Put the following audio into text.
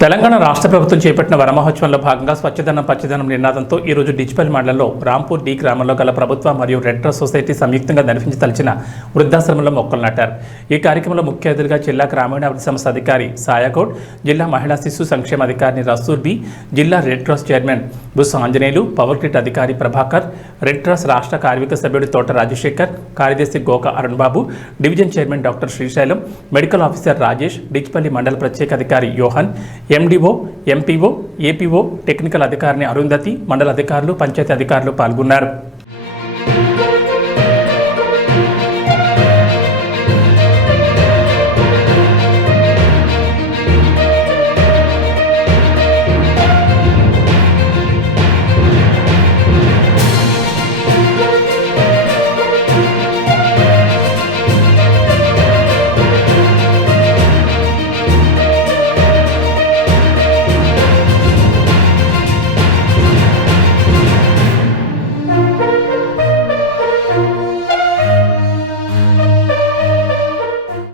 తెలంగాణ రాష్ట్ర ప్రభుత్వం చేపట్టిన వనమహోత్సవంలో భాగంగా స్వచ్ఛదనం పచ్చదనం నినాదంతో ఈరోజు డిజిపల్ మండలంలో రాంపూర్ డి గ్రామంలో గల ప్రభుత్వ మరియు రెడ్ క్రాస్ సొసైటీ సంయుక్తంగా నిర్వహించి తలచిన వృద్ధాశ్రమంలో మొక్కలు నాటారు. ఈ కార్యక్రమంలో ముఖ్య అతిథిగా జిల్లా గ్రామీణాభివృద్ధి సంస్థ అధికారి సాయాగౌడ్ జిల్లా మహిళా శిశు సంక్షేమ అధికారిని రసూర్ బి జిల్లా రెడ్ క్రాస్ చైర్మన్ బుస్ ఆంజనేయులు పవర్ గ్రిడ్ అధికారి ప్రభాకర్ రెడ్ క్రాస్ రాష్ట్ర కార్మిక సభ్యుడు తోట రాజశేఖర్ కార్యదర్శి Goka Arun Babu division chairman doctor Srisailam medical officer Rajesh Dichpally మండల ప్రత్యేక అధికారి యోహన్ ఎండిఓ ఎంపీఓ ఏపీఓ టెక్నికల్ అధికారిని అరుంధతి మండల అధికారులు పంచాయతీ అధికారులు పాల్గొన్నారు.